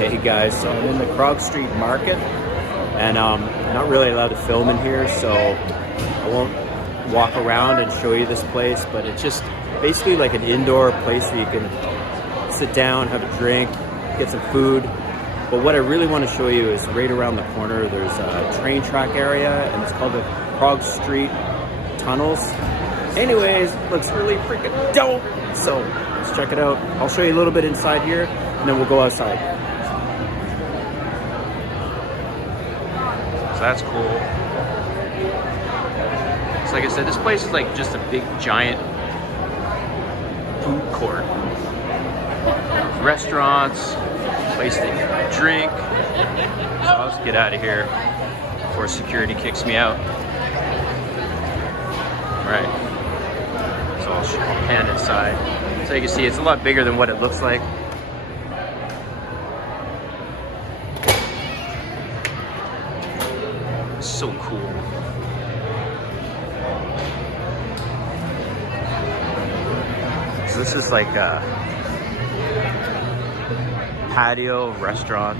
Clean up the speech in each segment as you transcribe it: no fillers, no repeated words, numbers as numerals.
Hey guys, so I'm in the Krog Street Market, and I'm not really allowed to film in here, so I won't walk around and show you this place, but it's just basically like an indoor place where you can sit down, have a drink, get some food. But what I really want to show you is right around the corner, there's a train track area, and it's called the Krog Street Tunnels. Anyways, looks really freaking dope, so let's check it out. I'll show you a little bit inside here, and then we'll go outside. So that's cool. So like I said, this place is like just a big giant food court. Restaurants, place to drink. So I'll just get out of here before security kicks me out. Right. So I'll pan inside. So you can see it's a lot bigger than what it looks like. It's so cool. So this is like a patio restaurant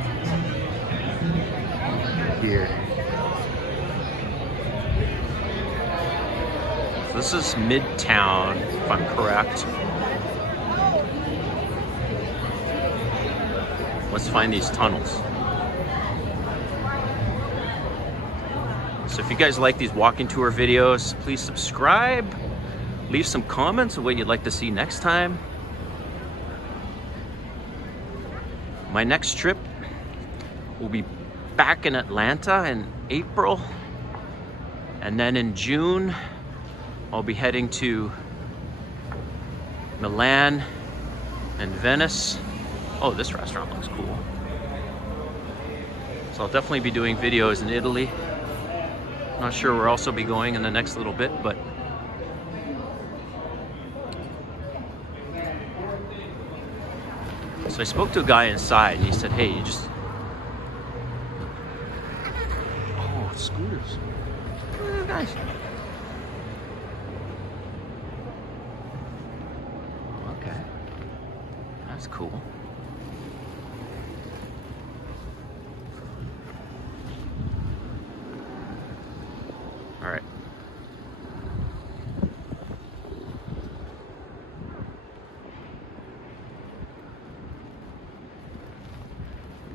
here. So this is Midtown, if I'm correct. Let's find these tunnels. So if you guys like these walking tour videos, please subscribe. Leave some comments of what you'd like to see next time. My next trip will be back in Atlanta in April. And then in June, I'll be heading to Milan and Venice. Oh, this restaurant looks cool. So I'll definitely be doing videos in Italy. Not sure where else I'll be going in the next little bit, but so I spoke to a guy inside and he said, hey, you just... Oh, scooters. Oh, nice. Okay. That's cool. All right.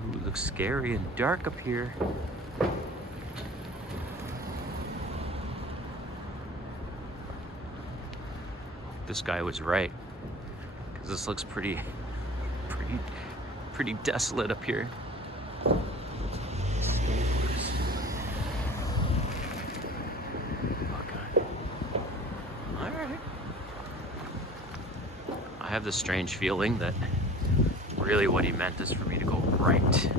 Ooh, looks scary and dark up here. This guy was right, because this looks pretty desolate up here. I have this strange feeling that really what he meant is for me to go right.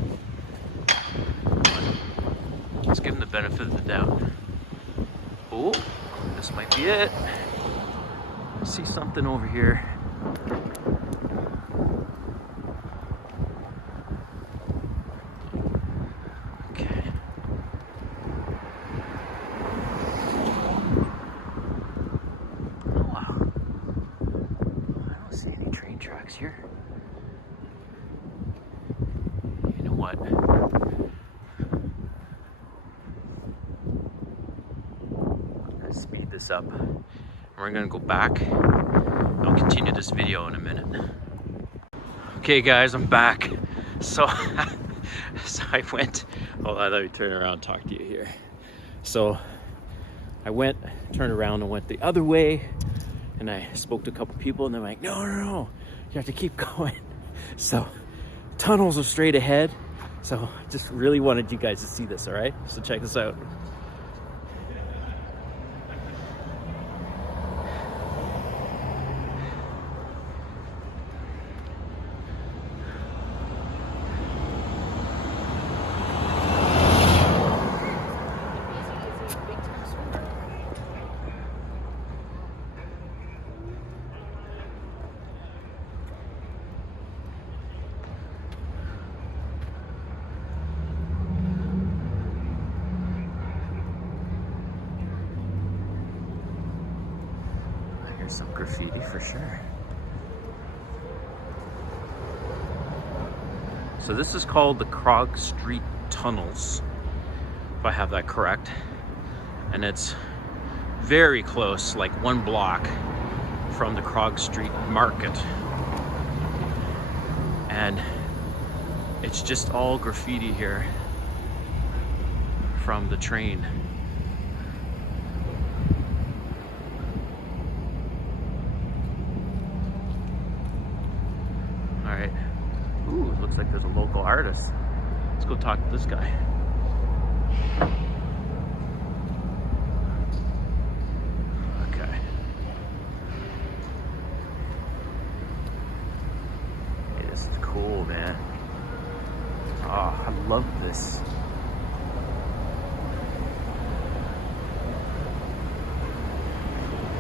But let's give him the benefit of the doubt. Oh, this might be it. I see something over here. Okay. Oh wow. See any train tracks here? You know what? I'm gonna speed this up. We're gonna go back. I'll continue this video in a minute. Okay guys, I'm back. So, I went, hold on, let me turn around and talk to you here. So, I turned around and went the other way. And I spoke to a couple people and they're like, no, you have to keep going. So tunnels are straight ahead. So just really wanted you guys to see this, all right? So check this out. There's some graffiti for sure. So this is called the Krog Street Tunnels, if I have that correct. And it's very close, like 1 block from the Krog Street Market. And it's just all graffiti here from the train. All right. Ooh, it looks like there's a local artist. Let's go talk to this guy. Okay. Hey, this is cool, man. Oh, I love this.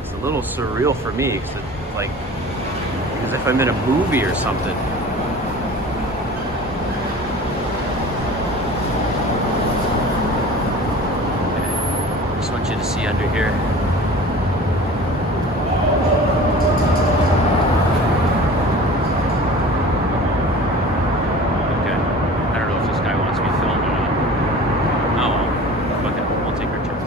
It's a little surreal for me, because it's like as if I'm in a movie or something. Just want you to see under here. Okay. I don't know if this guy wants me filmed or not. Oh well. Okay, we'll take our chance.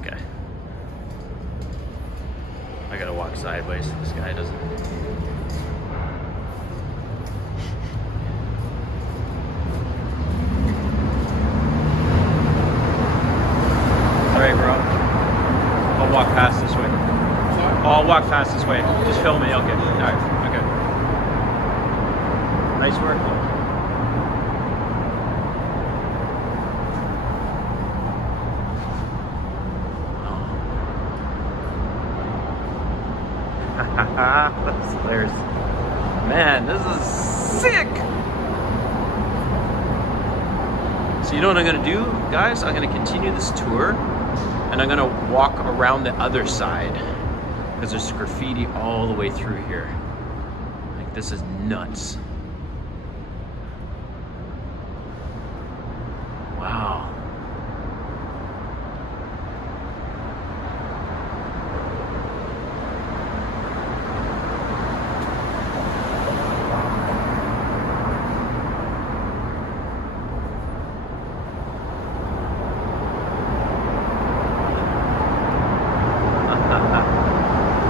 Okay. I gotta walk sideways so this guy doesn't. Alright, bro. I'll walk past this way. Oh, I'll walk past this way. Just film me, okay. Alright, okay. Nice work. Oh. That's hilarious. Man, this is sick! So you know what I'm gonna do, guys? I'm gonna continue this tour and I'm gonna walk around the other side because there's graffiti all the way through here. Like, this is nuts. Wow.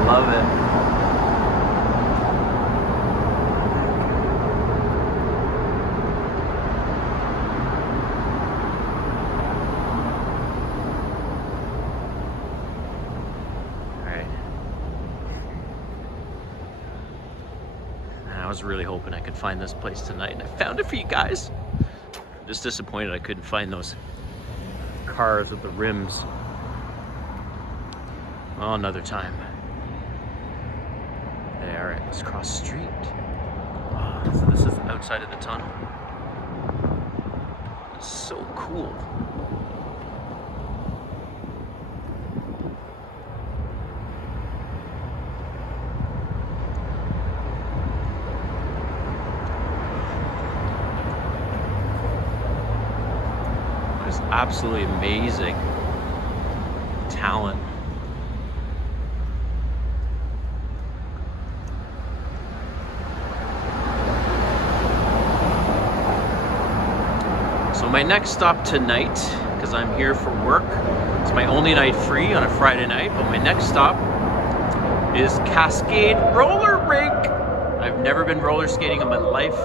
Love it. All right. I was really hoping I could find this place tonight, and I found it for you guys. I'm just disappointed I couldn't find those cars with the rims. Oh, another time. Okay, all right, let's cross the street. Wow, so this is outside of the tunnel. It's so cool. It's absolutely amazing talent. So my next stop tonight, because I'm here for work, it's my only night free on a Friday night, but my next stop is Cascade Roller Rink. I've never been roller skating in my life.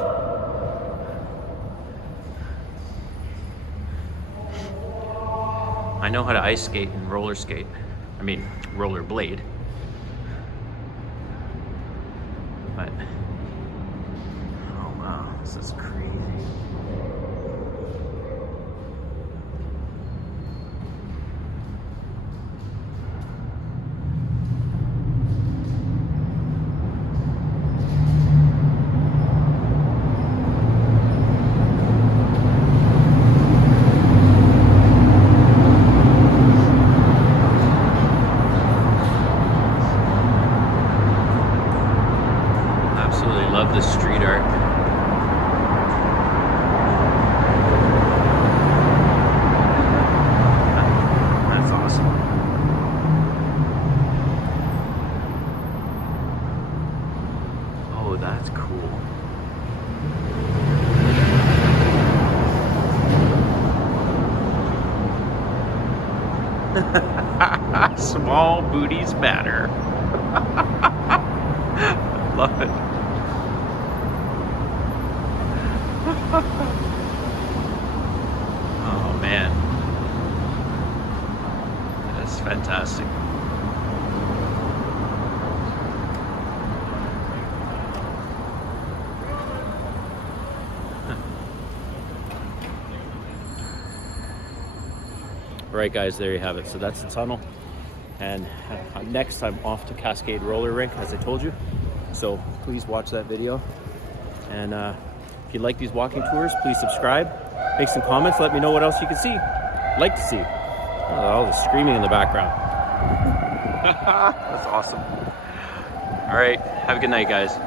I know how to ice skate and roller skate. I mean, roller blade. But, oh wow, this is crazy. Love the street art. That's awesome. Oh, that's cool. Small booties matter. Love it. Oh man, that's fantastic. Alright guys, there you have it. So that's the tunnel. And next I'm off to Cascade Roller Rink, as I told you. So please watch that video. And if you like these walking tours, please subscribe. Make some comments, let me know what else you can see. Like to see. Oh, all the screaming in the background. That's awesome. Alright, have a good night guys.